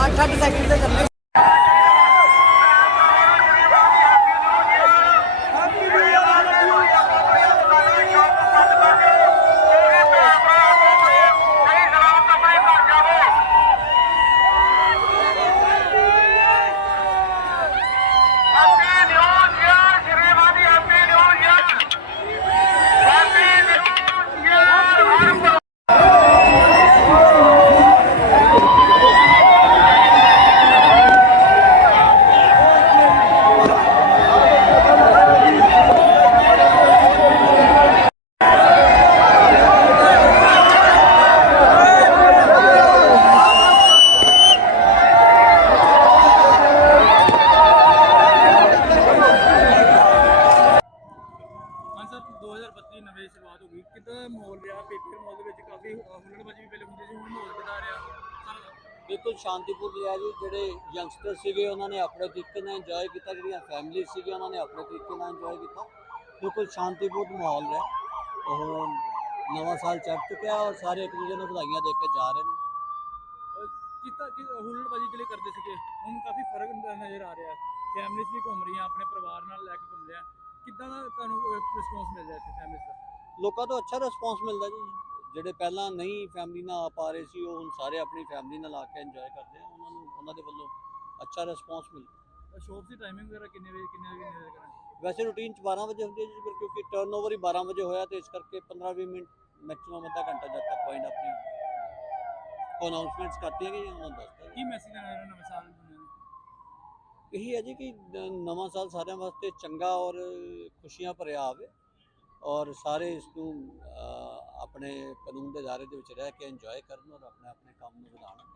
आठ अट्ठ सैकंड करने 2032 ਨਵੇਂ ਸ਼ੁਰੂਆਤ ਹੋ ਗਈ ਕਿੱਦਾਂ ਮਾਹੌਲ ਰਿਹਾ? ਪੇਪਰ ਮਾਹੌਲ ਦੇ ਵਿੱਚ ਕਾਫੀ ਹੁੱਲੜਬਾਜ਼ੀ ਵੀ ਪਹਿਲੇ ਹੁੰਦੀ ਸੀ ਹੁਣ ਮਾਹੌਲ ਕਿੱਦਾਂ ਰਿਹਾ? ਸਾਰਾ ਬਿਲਕੁਲ ਸ਼ਾਂਤੀਪੂਰਨ ਰਿਹਾ ਜੀ ਜਿਹੜੇ ਯੰਗਸਟਰ ਸੀਗੇ ਉਹਨਾਂ ਨੇ ਆਪਣੇ ਤਰੀਕੇ ਨਾਲ ਇੰਜੋਏ ਕੀਤਾ ਜਿਹੜੀਆਂ ਫੈਮਿਲੀ ਸੀਗੀਆਂ ਉਹਨਾਂ ਨੇ ਆਪਣੇ ਤਰੀਕੇ ਨਾਲ ਇੰਜੋਏ ਕੀਤਾ। ਬਿਲਕੁਲ ਸ਼ਾਂਤੀਪੂਰਨ ਮਾਹੌਲ ਰਿਹਾ। ਉਹ ਨਵਾਂ ਸਾਲ ਚੜ੍ਹ ਚੁੱਕਿਆ ਔਰ ਸਾਰੇ ਇੱਕ ਦੂਜੇ ਨੂੰ ਵਧਾਈਆਂ ਦੇ ਕੇ ਜਾ ਰਹੇ ਨੇ। ਕਿੱਦਾਂ ਕਿ ਹੁੱਲੜਬਾਜ਼ੀ ਜਿਹੜੇ ਕਰਦੇ ਸੀਗੇ? ਹੁਣ ਕਾਫੀ ਫ਼ਰਕ ਨਜ਼ਰ ਆ ਰਿਹਾ। ਫੈਮਿਲੀਜ਼ ਵੀ ਘੁੰਮ ਰਹੀਆਂ ਆਪਣੇ ਪਰਿਵਾਰ ਨਾਲ ਲੈ ਕੇ ਘੁੰਮ ਰਿਹਾ। ਕਿੱਦਾਂ ਦਾ ਤੁਹਾਨੂੰ ਰਿਸਪੌਂਸ ਮਿਲ ਰਿਹਾ ਇੱਥੇ ਫੈਮਿਲੀਜ਼ ਦਾ? ਲੋਕਾਂ ਤੋਂ ਅੱਛਾ ਰਿਸਪੌਂਸ ਮਿਲਦਾ ਜੀ। ਜਿਹੜੇ ਪਹਿਲਾਂ ਨਹੀਂ ਫੈਮਿਲੀ ਨਾਲ ਆ ਪਾ ਰਹੇ ਸੀ ਉਹ ਹੁਣ ਸਾਰੇ ਆਪਣੀ ਫੈਮਿਲੀ ਨਾਲ ਆ ਕੇ ਇੰਜੋਏ ਕਰਦੇ ਆ। ਉਹਨਾਂ ਨੂੰ ਉਹਨਾਂ ਦੇ ਵੱਲੋਂ ਅੱਛਾ ਰਿਸਪੌਂਸ ਮਿਲਦਾ ਸ਼ੋਪ ਦੀ ਟਾਈਮਿੰਗ ਵਗੈਰਾ ਕਿੰਨੇ ਵਜੇ ਕਿੰਨੇ ਵਜੇ ਕਿੰਨੇ ਵਜੇ ਕਰਾਂ ਵੈਸੇ ਰੂਟੀਨ ਚ 12 ਵਜੇ ਹੁੰਦੀ ਹੈ ਜੀ ਪਰ ਕਿਉਂਕਿ ਟਰਨਓਵਰ ਹੀ 12 ਵਜੇ ਹੋਇਆ ਤੇ ਇਸ ਕਰਕੇ 15-20 ਮਿੰਟ ਮੈਕਸਿਮਮ ਅੱਧਾ ਘੰਟਾ ਜਦ ਤੱਕ ਪੁਆਇੰਟ ਆਪਣੀ ਅਨਾਉਂਸਮੈਂਟਸ ਕਰਤੀਆਂ ਗਈਆਂ ਉਹਨਾਂ ਨੂੰ ਦੱਸਤਾ ਕੀ ਮੈਸੇਜ ਚਾਹੁੰਦੇ ਨਵੇਂ ਸਾਲ ਨੂੰ ਇਹੀ ਹੈ ਜੀ ਕਿ ਨਵਾਂ ਸਾਲ ਸਾਰਿਆਂ ਵਾਸਤੇ ਚੰਗਾ ਔਰ ਖੁਸ਼ੀਆਂ ਭਰਿਆ ਆਵੇ। ਔਰ ਸਾਰੇ ਇਸ ਨੂੰ ਆਪਣੇ ਕਾਨੂੰਨ ਦੇ ਦਾਇਰੇ ਦੇ ਵਿੱਚ ਰਹਿ ਕੇ ਇੰਜੋਏ ਕਰਨ ਔਰ ਆਪਣੇ ਆਪਣੇ ਕੰਮ ਨੂੰ ਵਧਾਉਣ।